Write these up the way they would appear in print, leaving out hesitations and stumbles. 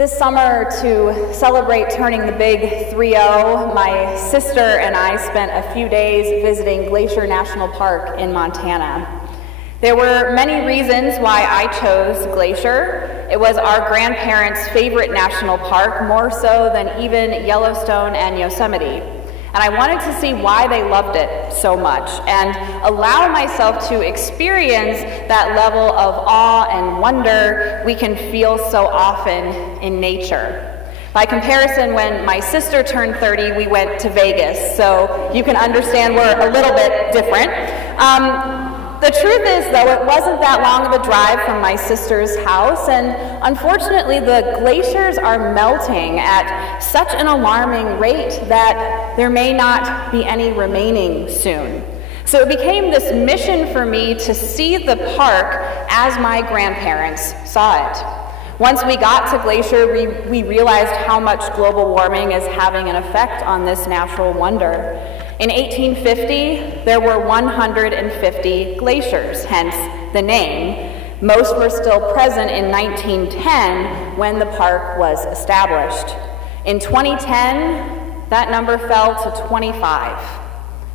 This summer, to celebrate turning the big 3-0, my sister and I spent a few days visiting Glacier National Park in Montana. There were many reasons why I chose Glacier. It was our grandparents' favorite national park, more so than even Yellowstone and Yosemite. And I wanted to see why they loved it so much and allow myself to experience that level of awe and wonder we can feel so often in nature. By comparison, when my sister turned 30, we went to Vegas, so you can understand we're a little bit different. The truth is, though, it wasn't that long of a drive from my sister's house, and unfortunately the glaciers are melting at such an alarming rate that there may not be any remaining soon. So it became this mission for me to see the park as my grandparents saw it. Once we got to Glacier, we realized how much global warming is having an effect on this natural wonder. In 1850, there were 150 glaciers, hence the name. Most were still present in 1910 when the park was established. In 2010, that number fell to 25.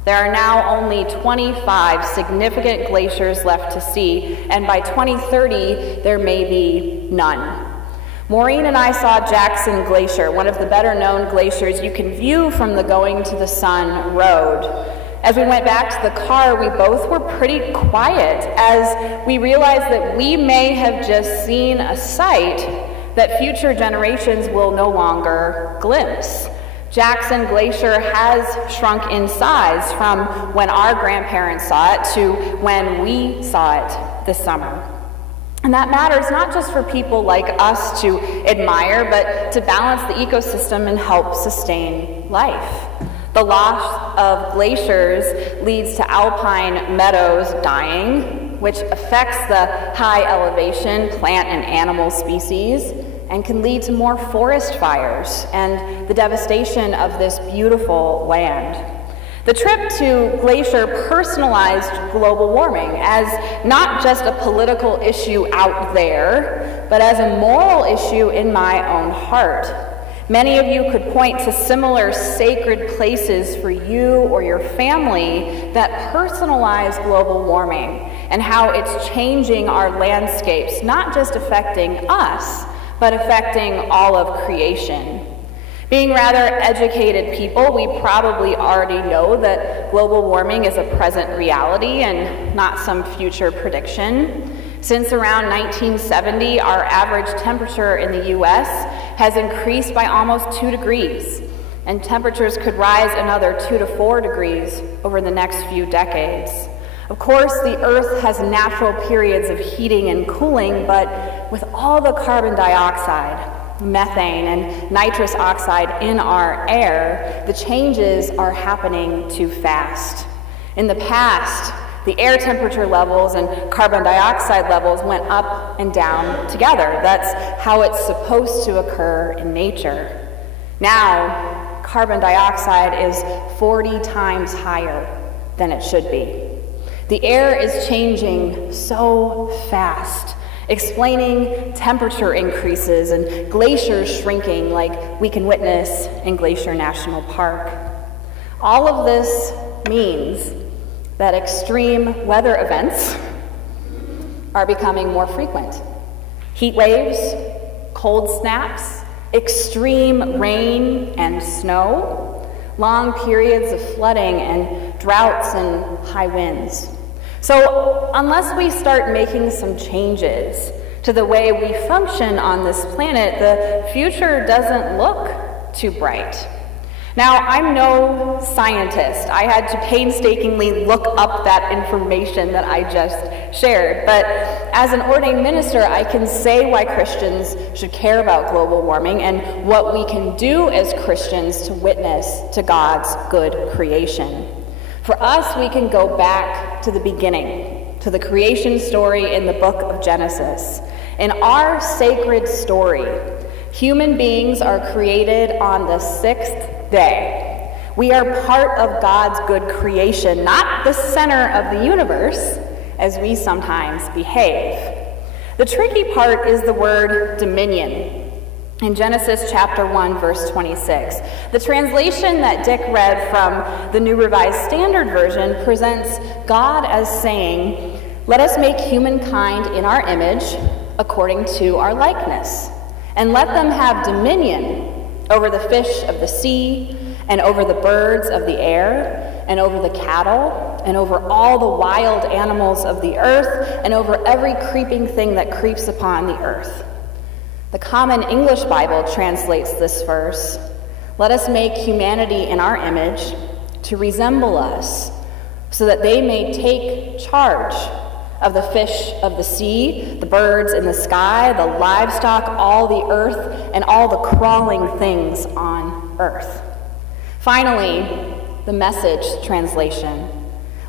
There are now only 25 significant glaciers left to see, and by 2030, there may be none. Maureen and I saw Jackson Glacier, one of the better-known glaciers you can view from the Going to the Sun road. As we went back to the car, we both were pretty quiet as we realized that we may have just seen a sight that future generations will no longer glimpse. Jackson Glacier has shrunk in size from when our grandparents saw it to when we saw it this summer. And that matters not just for people like us to admire, but to balance the ecosystem and help sustain life. The loss of glaciers leads to alpine meadows dying, which affects the high elevation plant and animal species, and can lead to more forest fires and the devastation of this beautiful land. The trip to Glacier personalized global warming as not just a political issue out there, but as a moral issue in my own heart. Many of you could point to similar sacred places for you or your family that personalize global warming and how it's changing our landscapes, not just affecting us, but affecting all of creation. Being rather educated people, we probably already know that global warming is a present reality and not some future prediction. Since around 1970, our average temperature in the US has increased by almost 2 degrees, and temperatures could rise another 2 to 4 degrees over the next few decades. Of course, the Earth has natural periods of heating and cooling, but with all the carbon dioxide, methane, and nitrous oxide in our air, the changes are happening too fast. In the past, the air temperature levels and carbon dioxide levels went up and down together. That's how it's supposed to occur in nature. Now, carbon dioxide is 40 times higher than it should be. The air is changing so fast, explaining temperature increases and glaciers shrinking like we can witness in Glacier National Park. All of this means that extreme weather events are becoming more frequent. Heat waves, cold snaps, extreme rain and snow, long periods of flooding and droughts and high winds. So unless we start making some changes to the way we function on this planet, the future doesn't look too bright. Now, I'm no scientist. I had to painstakingly look up that information that I just shared. But as an ordained minister, I can say why Christians should care about global warming and what we can do as Christians to witness to God's good creation. For us, we can go back to the beginning, to the creation story in the book of Genesis. In our sacred story, human beings are created on the 6th day. We are part of God's good creation, not the center of the universe, as we sometimes behave. The tricky part is the word dominion. in Genesis chapter 1, verse 26. The translation that Dick read from the New Revised Standard Version presents God as saying, "Let us make humankind in our image, according to our likeness, and let them have dominion over the fish of the sea, and over the birds of the air, and over the cattle, and over all the wild animals of the earth, and over every creeping thing that creeps upon the earth." The Common English Bible translates this verse, "Let us make humanity in our image to resemble us, so that they may take charge of the fish of the sea, the birds in the sky, the livestock, all the earth, and all the crawling things on earth." Finally, the Message translation,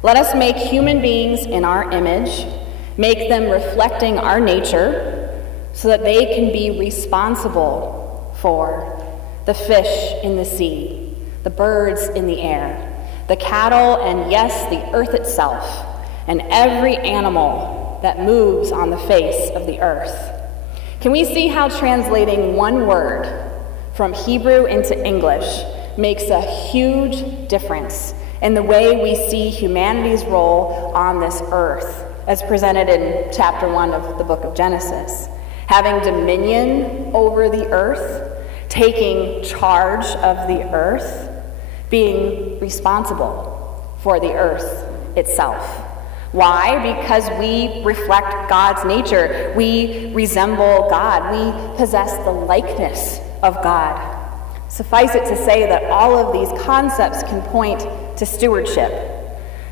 "Let us make human beings in our image, make them reflecting our nature, so that they can be responsible for the fish in the sea, the birds in the air, the cattle, and yes, the earth itself, and every animal that moves on the face of the earth." Can we see how translating one word from Hebrew into English makes a huge difference in the way we see humanity's role on this earth, as presented in chapter 1 of the book of Genesis? Having dominion over the earth, taking charge of the earth, being responsible for the earth itself. Why? Because we reflect God's nature. We resemble God. We possess the likeness of God. Suffice it to say that all of these concepts can point to stewardship.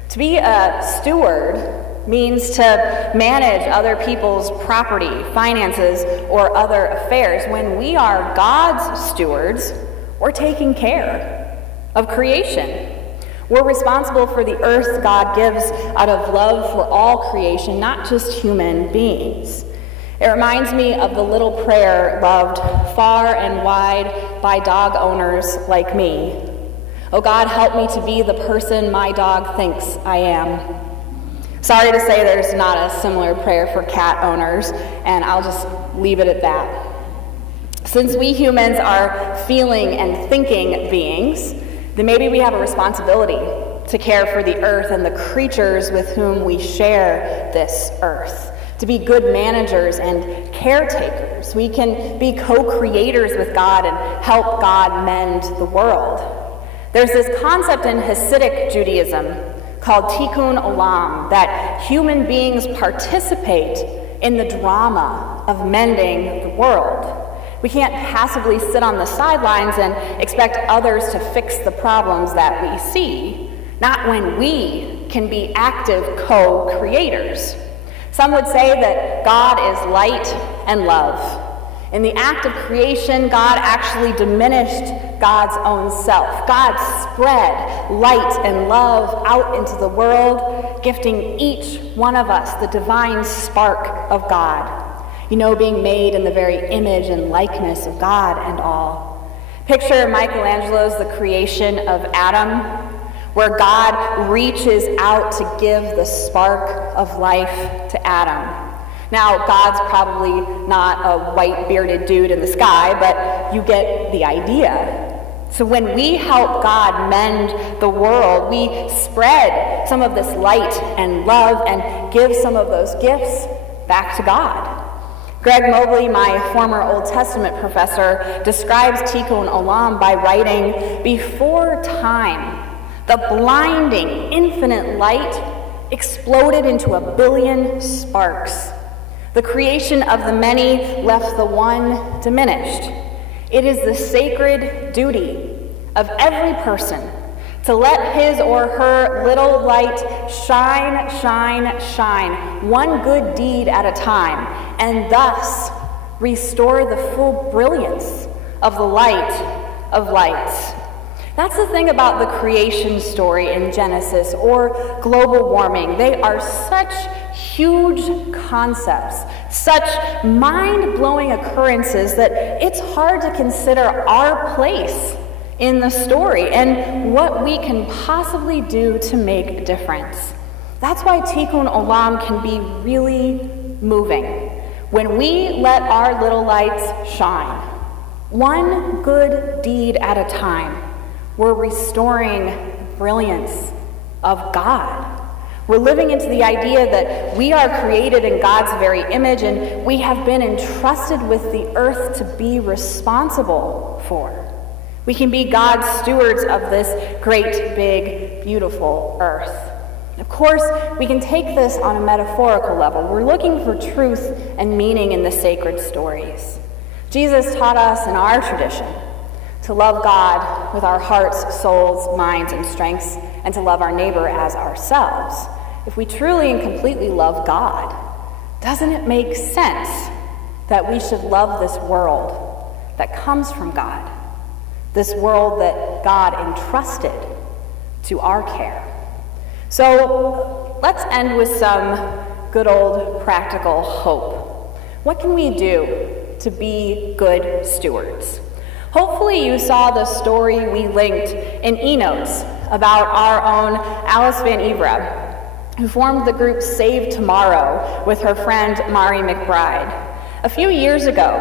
To be a steward means to manage other people's property, finances, or other affairs. When we are God's stewards, we're taking care of creation. We're responsible for the earth God gives out of love for all creation, not just human beings. It reminds me of the little prayer loved far and wide by dog owners like me. "Oh God, help me to be the person my dog thinks I am." Sorry to say there's not a similar prayer for cat owners, and I'll just leave it at that. Since we humans are feeling and thinking beings, then maybe we have a responsibility to care for the earth and the creatures with whom we share this earth, to be good managers and caretakers. We can be co-creators with God and help God mend the world. There's this concept in Hasidic Judaism called tikkun olam, that human beings participate in the drama of mending the world. We can't passively sit on the sidelines and expect others to fix the problems that we see, not when we can be active co-creators. Some would say that God is light and love. In the act of creation, God actually diminished God's own self. God spread light and love out into the world, gifting each one of us the divine spark of God. You know, being made in the very image and likeness of God and all. Picture Michelangelo's The Creation of Adam, where God reaches out to give the spark of life to Adam. Now, God's probably not a white bearded dude in the sky, but you get the idea. So when we help God mend the world, we spread some of this light and love and give some of those gifts back to God. Greg Mobley, my former Old Testament professor, describes tikkun olam by writing, "Before time, the blinding, infinite light exploded into 1 billion sparks. The creation of the many left the one diminished. It is the sacred duty of every person to let his or her little light shine, shine, shine, one good deed at a time, and thus restore the full brilliance of the light of lights." That's the thing about the creation story in Genesis or global warming. They are such huge concepts, such mind-blowing occurrences that it's hard to consider our place in the story and what we can possibly do to make a difference. That's why tikkun olam can be really moving. When we let our little lights shine, One good deed at a time, we're restoring the brilliance of God. We're living into the idea that we are created in God's very image and we have been entrusted with the earth to be responsible for. We can be God's stewards of this great, big, beautiful earth. Of course, we can take this on a metaphorical level. We're looking for truth and meaning in the sacred stories. Jesus taught us in our tradition to love God with our hearts, souls, minds, and strengths, and to love our neighbor as ourselves. If we truly and completely love God, doesn't it make sense that we should love this world that comes from God, this world that God entrusted to our care? So let's end with some good old practical hope. What can we do to be good stewards? Hopefully you saw the story we linked in e-notes about our own Alice Van Ivra, who formed the group Save Tomorrow with her friend Mari McBride. A few years ago,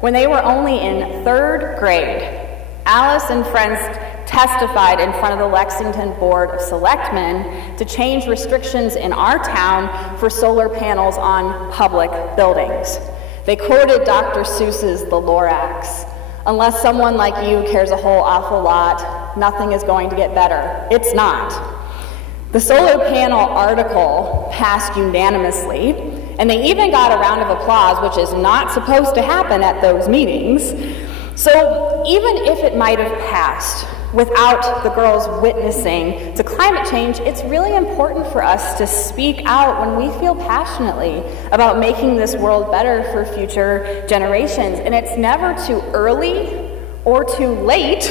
when they were only in 3rd grade, Alice and friends testified in front of the Lexington Board of Selectmen to change restrictions in our town for solar panels on public buildings. They quoted Dr. Seuss's The Lorax. Unless someone like you cares a whole awful lot, nothing is going to get better. It's not. The solar panel article passed unanimously, and they even got a round of applause, which is not supposed to happen at those meetings. So even if it might have passed without the girls witnessing to climate change, it's really important for us to speak out when we feel passionately about making this world better for future generations. And it's never too early or too late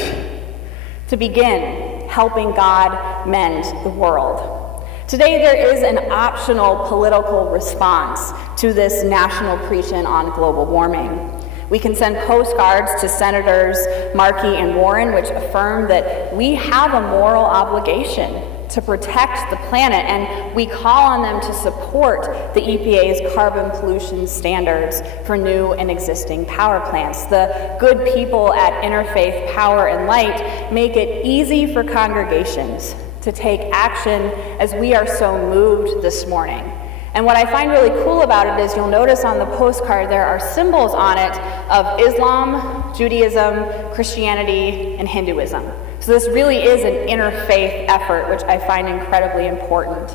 to begin helping God mend the world. Today there is an optional political response to this national preaching on global warming. We can send postcards to Senators Markey and Warren, which affirm that we have a moral obligation to protect the planet, and we call on them to support the EPA's carbon pollution standards for new and existing power plants. The good people at Interfaith Power and Light make it easy for congregations to take action as we are so moved this morning. And what I find really cool about it is you'll notice on the postcard there are symbols on it of Islam, Judaism, Christianity, and Hinduism. So this really is an interfaith effort, which I find incredibly important.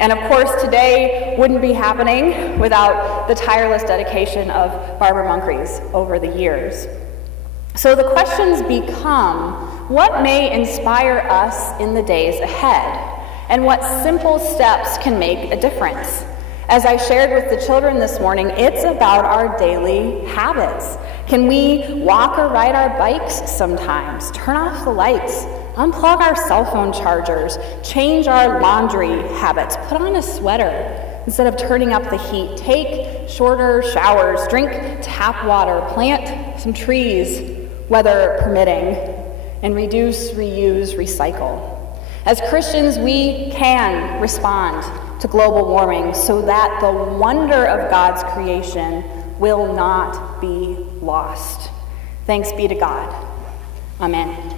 And of course, today wouldn't be happening without the tireless dedication of Barbara Moncrief over the years. So the questions become, what may inspire us in the days ahead? And what simple steps can make a difference? As I shared with the children this morning, it's about our daily habits. Can we walk or ride our bikes sometimes? Turn off the lights, unplug our cell phone chargers, change our laundry habits, put on a sweater instead of turning up the heat, take shorter showers, drink tap water, plant some trees, weather permitting, and reduce, reuse, recycle. As Christians, we can respond to global warming so that the wonder of God's creation will not be lost. Thanks be to God. Amen.